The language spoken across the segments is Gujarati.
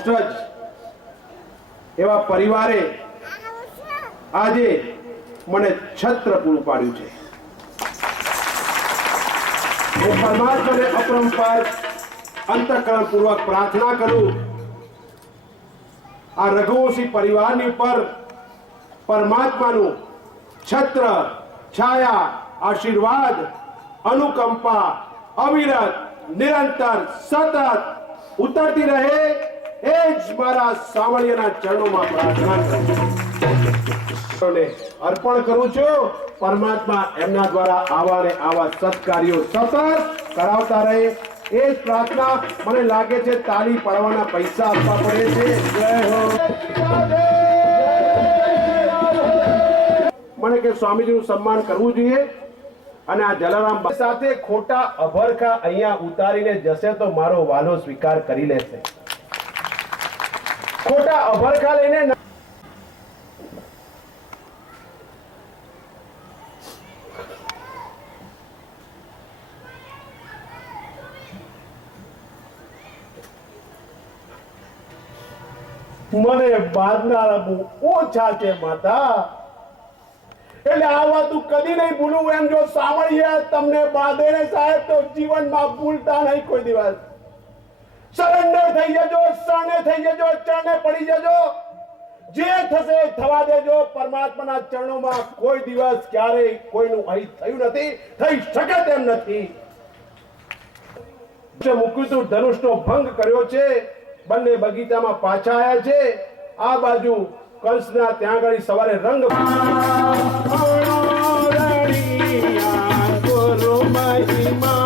કોસ્ટજ એવા પરિવારે આજે મને છત્ર પૂરું પાડ્યું છે। હું પરમાત્માને અપરંપાર અંતઃકરણપૂર્વક પ્રાર્થના કરું, આ રઘુવંશી પરિવારની ઉપર પરમાત્માનું છત્ર, છાયા, આશીર્વાદ, અનુકંપા અવિરત, નિરંતર, સતત ઉતરતી રહે, એ જ મારા સાવળિયાના ચરણોમાં પ્રાર્થના કરું, અર્પણ કરું છું। પરમાત્મા એમના દ્વારા આવા ને આવા સત્કાર્યો સતત કરાવતા રહે, એ જ પ્રાર્થના। મને લાગે છે તાળી પાડવાના પૈસા આપવા પડે છે। જય હો। મને કે સ્વામીજીનું સન્માન કરવું જોઈએ, અને આ જલારામ સાથે ખોટા અભરખા અહીંયા ઉતારીને જશે તો મારો વાલો સ્વીકાર કરી લેશે। ખોટા અભરખા લઈને મને બાંધનારા ઓછા છે માતા, એટલે આ વાત કદી નહીં ભૂલું એમ જો સાંભળીએ તમને બાંધે ને સાહેબ તો જીવનમાં ભૂલતા નહીં કોઈ દિવસ। સરેન્ડર થઈ જજો, શરણે થઈ જજો, ચરણે પડી જજો, જે થશે થવા દેજો। પરમાત્માના ચરણોમાં કોઈ દિવસ ક્યારેય કોઈનું અહિત થયું નથી, થઈ શકે તેમ નથી। મૂક્યું તું ધનુષનો ભંગ કર્યો છે, બંને બગીચામાં પાછા આવ્યા છે। આ બાજુ કંસના ત્યાં આગળ સવારે રંગ ગુરુ મહિમા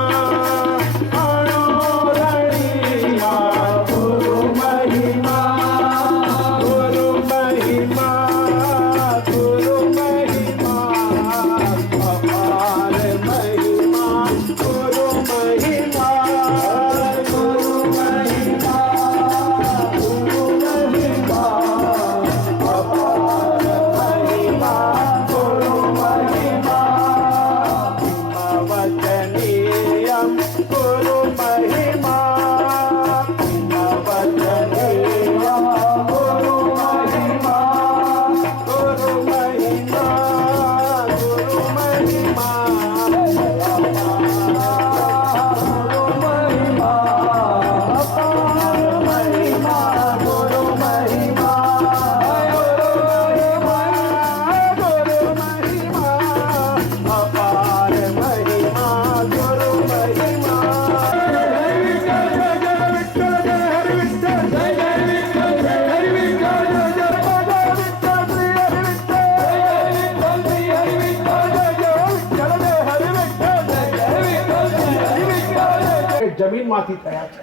જમીનમાંથી થયા છે।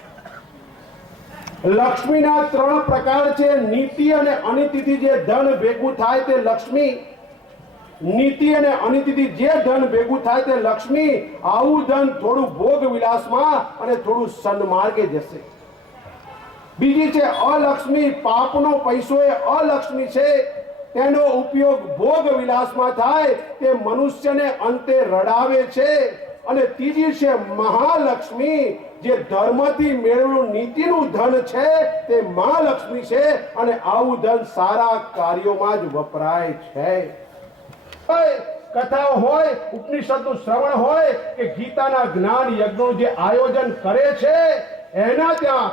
લક્ષ્મીના ત્રણ પ્રકાર છે, નીતિ અને અનિતિથી જે ધન ભેગું થાય તે લક્ષ્મી, નીતિ અને અનિતિથી જે ધન ભેગું થાય તે લક્ષ્મી। આવું ધન થોડું ભોગ વિલાસમાં અને થોડું સન્માર્ગે જશે। બીજી છે અલક્ષ્મી, પાપનો પૈસો એ અલક્ષ્મી છે, તેનો ઉપયોગ ભોગ વિલાસમાં થાય તે મનુષ્યને અંતે રડાવે છે। અને ત્રીજી છે મહાલક્ષ્મી, જે ધર્મથી મેળવેલું નીતિનું ધન છે તે મહાલક્ષ્મી છે, અને આવું ધન સારા કાર્યોમાં જ વપરાય છે। કથાઓ હોય, ઉપનિષદનું શ્રવણ હોય કે ગીતાના જ્ઞાન યજ્ઞનું જે આયોજન કરે છે, એના ત્યાં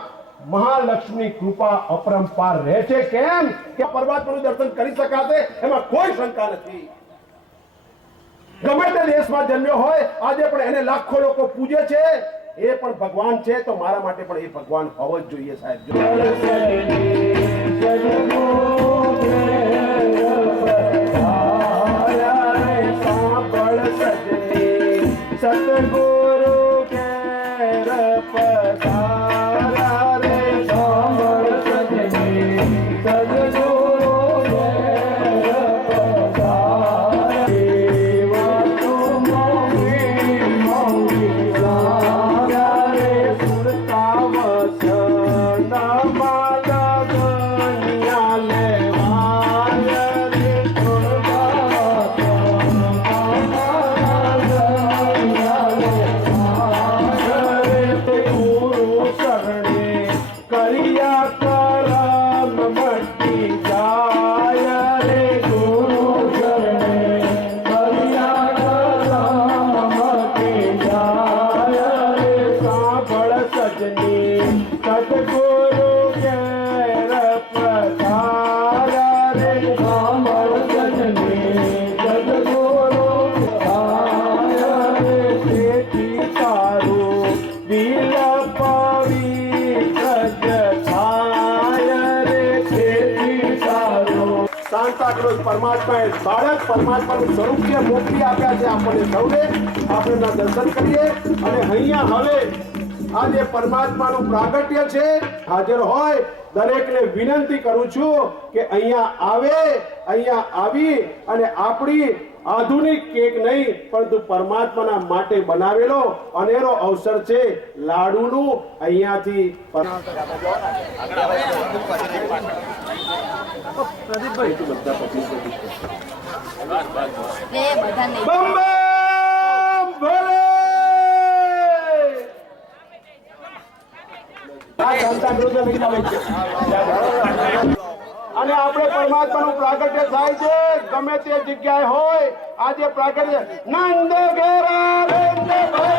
મહાલક્ષ્મી કૃપા અપરંપાર રહે છે। કેમ કે પરમાત્માનું દર્શન કરી શકાશે એમાં કોઈ શંકા નથી। ગમે તે દેશમાં જન્મ્યો હોય, આજે પણ એને લાખો લોકો પૂજે છે, એ પણ ભગવાન છે, તો મારા માટે પણ એ ભગવાન હોવો જ જોઈએ સાહેબ। સતગુરુ પરમાત્માએ બાળક પરમાત્માનું સ્વરૂપ છે મોકલી આપ્યા છે આપણને સૌને. આપણે એમના દર્શન કરીએ અને અહીંયા હવે આ જે પરમાત્માનું પ્રાગટ્ય છે હાજર હોય દરેકને વિનંતી કરું છું કે અહીંયા આવે, અહીંયા આવી અને આપણી આધુનિક કેક નહીં પરંતુ પરમાત્માના માટે બનાવેલો અનેરો અવસર છે લાડુનું અહીંયાથી અને આપણે પરમાત્માનું પ્રાગટ્ય થાય છે ગમે તે જગ્યાએ હોય આજે પ્રાગટ્ય નંદ ઘેરા